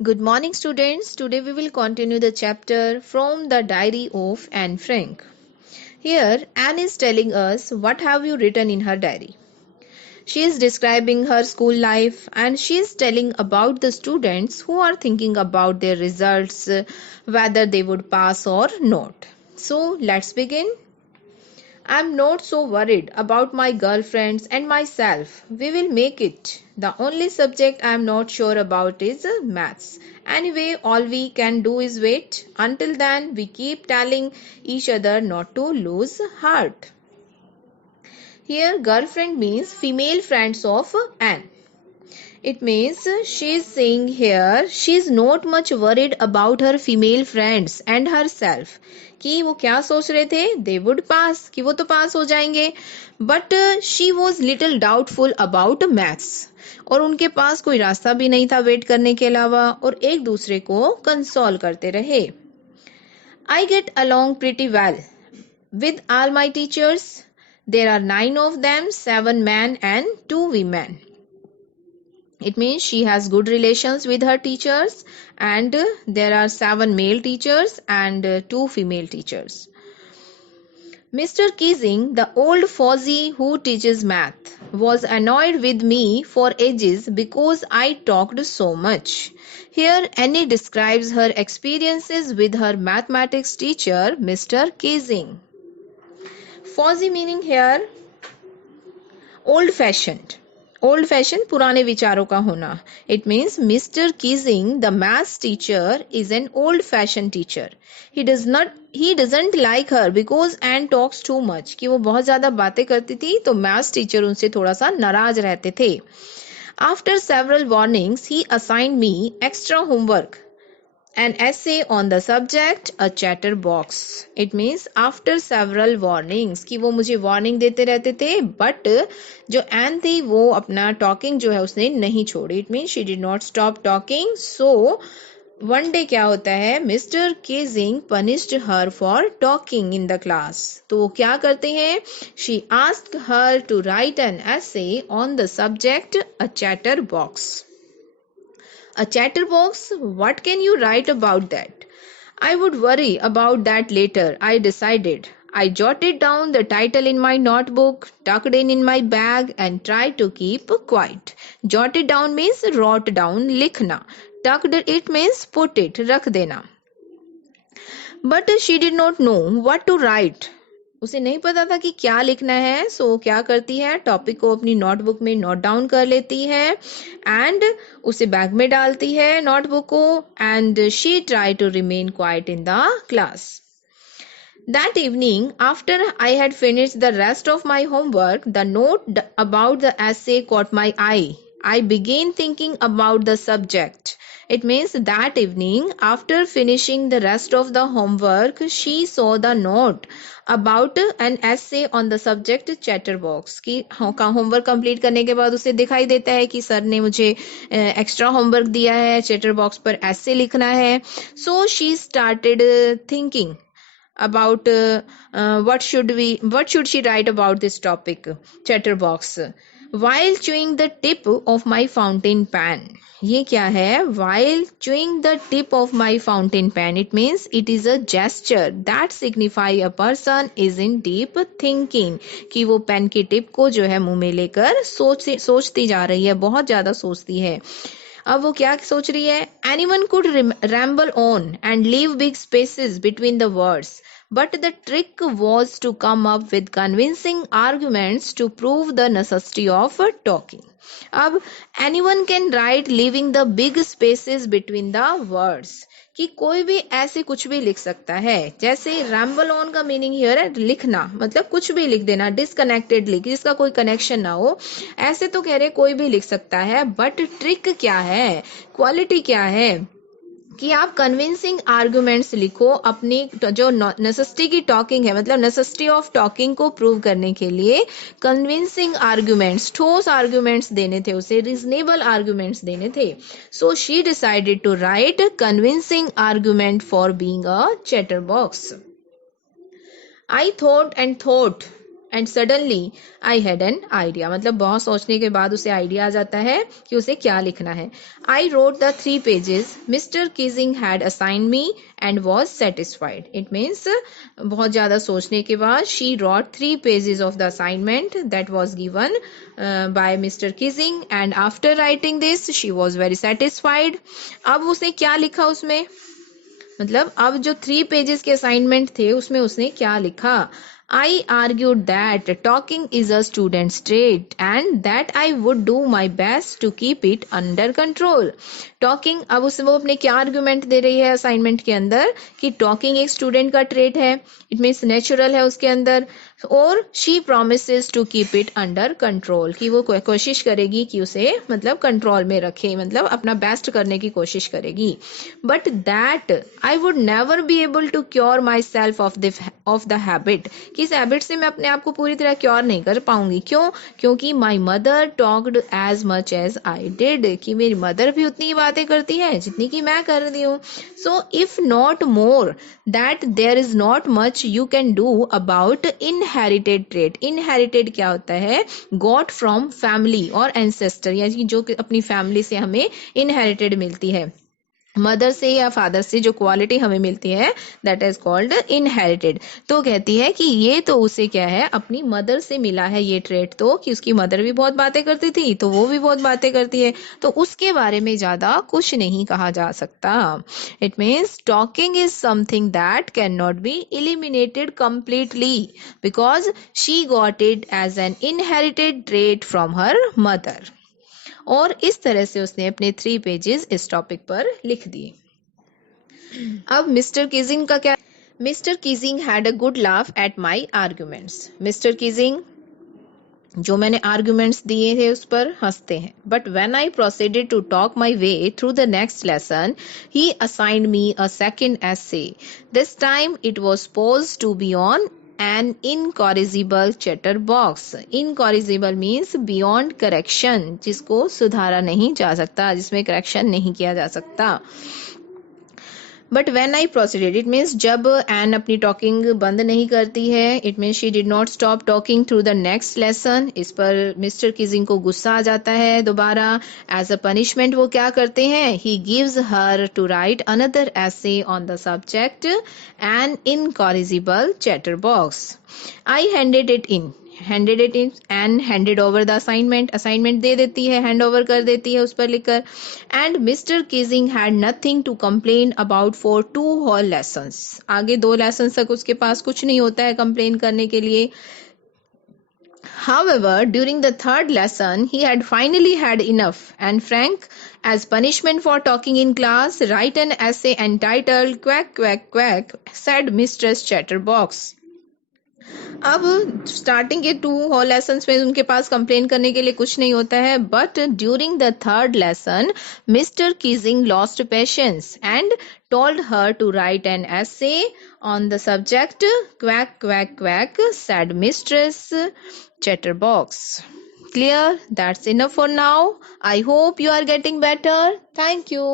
Good morning, students. Today we will continue the chapter from the diary of Anne Frank. Here, Anne is telling us what have you written in her diary. She is describing her school life and she is telling about the students who are thinking about their results, whether they would pass or not. So, let's begin. I'm not so worried about my girlfriends and myself. We will make it. The only subject I'm not sure about is maths. Anyway, all we can do is wait. Until then, we keep telling each other not to lose heart. Here, girlfriend means female friends of Anne. It means she is saying here she is not much worried about her female friends and herself. कि वो क्या सोच रहे थे, they would pass, कि वो तो पास हो जाएंगे. But she was little doubtful about maths. और उनके पास कोई रास्ता भी नहीं था वेट करने के अलावा और एक दूसरे को कंसोल करते रहे. I get along pretty well with all my teachers. There are 9 of them, 7 men and 2 women. It means she has good relations with her teachers and there are 7 male teachers and 2 female teachers. Mr. Keesing, the old Fozzie who teaches math, was annoyed with me for ages because I talked so much. Here Annie describes her experiences with her mathematics teacher, Mr. Keesing. Fozzie meaning here old-fashioned. Old fashion पुराने विचारों का होना. It means mister Keesing the maths teacher is an old fashion teacher. He doesn't like her because and talks too much, कि वो बहुत ज्यादा बातें करती थी तो मैथ्स टीचर उनसे थोड़ा सा नाराज रहते थे. After several warnings he assigned me extra homework, an essay on the subject, a chatterbox. It means after several warnings, कि वो मुझे वार्निंग देते रहते थे बट जो एन थी वो अपना टॉकिंग जो है उसने नहीं छोड़ी. It means she did not stop talking. So one day क्या होता है, mister Keesing punished her for talking in the class. तो वो क्या करते हैं, she asked her to write an essay on the subject, a chatterbox. A chatterbox? What can you write about that? I would worry about that later, I decided. I jotted down the title in my notebook, tucked in my bag, and tried to keep quiet. Jotted down means wrote down, likhna. Tucked it means put it, rakh dena. But she did not know what to write. उसे नहीं पता था कि क्या लिखना है. सो क्या करती है, टॉपिक को अपनी नोटबुक में नोट डाउन कर लेती है एंड उसे बैग में डालती है नोटबुक को and she try to remain quiet in the class. That evening, after I had finished the rest of my homework, the note about the essay caught my eye. I began thinking about the subject. It means that evening, after finishing the rest of the homework, she saw the note about an essay on the subject chatterbox. कि homework complete करने के बाद उसे दिखाई देता है कि sir ने मुझे एक्स्ट्रा होमवर्क दिया है, चैटरबॉक्स पर ऐसे लिखना है. So she started thinking about what should she write about this topic, chatterbox, while chewing the tip of my fountain pen. ये क्या है, while chewing the tip of my fountain pen, it means it is a gesture that signify a person is in deep thinking, कि वो pen की tip को जो है मुंह में लेकर सोचती जा रही है, बहुत ज्यादा सोचती है. अब वो क्या सोच रही है, anyone could ramble on and leave big spaces between the words, but the trick was to come up with convincing arguments to prove the necessity of talking. अब anyone can write leaving the big spaces between the words, कि कोई भी ऐसे कुछ भी लिख सकता है. जैसे रैम्बल ऑन का मीनिंग हियर है लिखना, मतलब कुछ भी लिख देना डिसकनेक्टेडली, जिसका कोई कनेक्शन ना हो. ऐसे तो कह रहे कोई भी लिख सकता है, बट ट्रिक क्या है, क्वालिटी क्या है कि आप कन्विंसिंग आर्गुमेंट्स लिखो अपनी जो नेसेसिटी की टॉकिंग है, मतलब नेसेसिटी ऑफ टॉकिंग को प्रूव करने के लिए कन्विंसिंग आर्गुमेंट्स, ठोस आर्गुमेंट्स देने थे उसे, रीजनेबल आर्गुमेंट्स देने थे. So she decided to write convincing argument for being a chatterbox. I thought and thought and suddenly I had an idea, मतलब बहुत सोचने के बाद उसे आइडिया आ जाता है कि उसे क्या लिखना है. I wrote the 3 pages mister Keesing had assign me and was satisfied. It means बहुत ज़्यादा सोचने के बाद she wrote 3 pages of the assignment that was given by mister Keesing and after writing this she was very satisfied. अब उसने क्या लिखा उसमें, मतलब अब जो 3 पेजेस के असाइनमेंट थे उसमें उसने क्या लिखा. I argued that talking is a student's trait and that I would do my best to keep it under control. Talking, अब उसे वो अपने क्या आर्ग्यूमेंट दे रही है असाइनमेंट के अंदर कि टॉकिंग एक स्टूडेंट का ट्रेट है, इट मीन्स नेचुरल है उसके अंदर, और she promises to keep it under control, कि वो कोशिश करेगी कि उसे मतलब कंट्रोल में रखे, मतलब अपना बेस्ट करने की कोशिश करेगी. But that I would never be able to cure myself of the habit, कि इस हैबिट से मैं अपने आप को पूरी तरह क्योर नहीं कर पाऊंगी. क्यों? क्योंकि my mother talked as much as I did, कि मेरी मदर भी उतनी बातें करती है जितनी कि मैं कर रही हूँ. So if not more that there is not much you can do about inherited trait. Inherited क्या होता है? गॉट फ्रॉम फैमिली और एंसेस्टर, यानी जो अपनी फैमिली से हमें इनहेरिटेड मिलती है, मदर से या फादर से जो क्वालिटी हमें मिलती है दैट इज कॉल्ड इनहेरिटेड. तो कहती है कि ये तो उसे क्या है, अपनी मदर से मिला है ये ट्रेट, तो कि उसकी मदर भी बहुत बातें करती थी तो वो भी बहुत बातें करती है, तो उसके बारे में ज्यादा कुछ नहीं कहा जा सकता. It means talking is something that can not be eliminated completely because she got it as an inherited trait from her mother. और इस तरह से उसने अपने 3 पेजेस इस टॉपिक पर लिख दिए. अब मिस्टर कीजिंग का क्या? Mister Keesing had a good laugh at my arguments. Mister Keesing जो मैंने आर्ग्यूमेंट्स दिए थे उस पर हंसते हैं. But when I proceeded to talk my way through the next lesson he assigned me a second essay. This time it was supposed to be on an incorrigible chatterbox. Incorrigible means beyond correction, जिसको सुधारा नहीं जा सकता, जिसमें correction नहीं किया जा सकता. But when I proceeded, it means जब एन अपनी टॉकिंग बंद नहीं करती है, it means she did not stop talking through the next lesson. इस पर मिस्टर कीजिंग को गुस्सा आ जाता है दोबारा. एज अ पनिशमेंट वो क्या करते हैं? He gives her to write another essay on the subject an incorrigible chatterbox. I handed it in and handed over the assignment. Assignment दे देती है, हैंड ओवर कर देती है उस पर लिखकर. And mister Keesing had nothing to complain about for 2 whole lessons. आगे 2 लेसन तक उसके पास कुछ नहीं होता है कंप्लेन करने के लिए. However, during the 3rd lesson, he had finally had enough, and Frank, as punishment for talking in class, write an essay entitled "Quack Quack Quack," said Mistress Chatterbox. अब स्टार्टिंग के 2 होल लेसन में उनके पास complain करने के लिए कुछ नहीं होता है. But during the 3rd lesson mister Keesing lost patience and told her to write an essay on the subject "Quack Quack Quack," said Mistress Chatterbox. Clear? That's enough for now. I hope you are getting better. Thank you.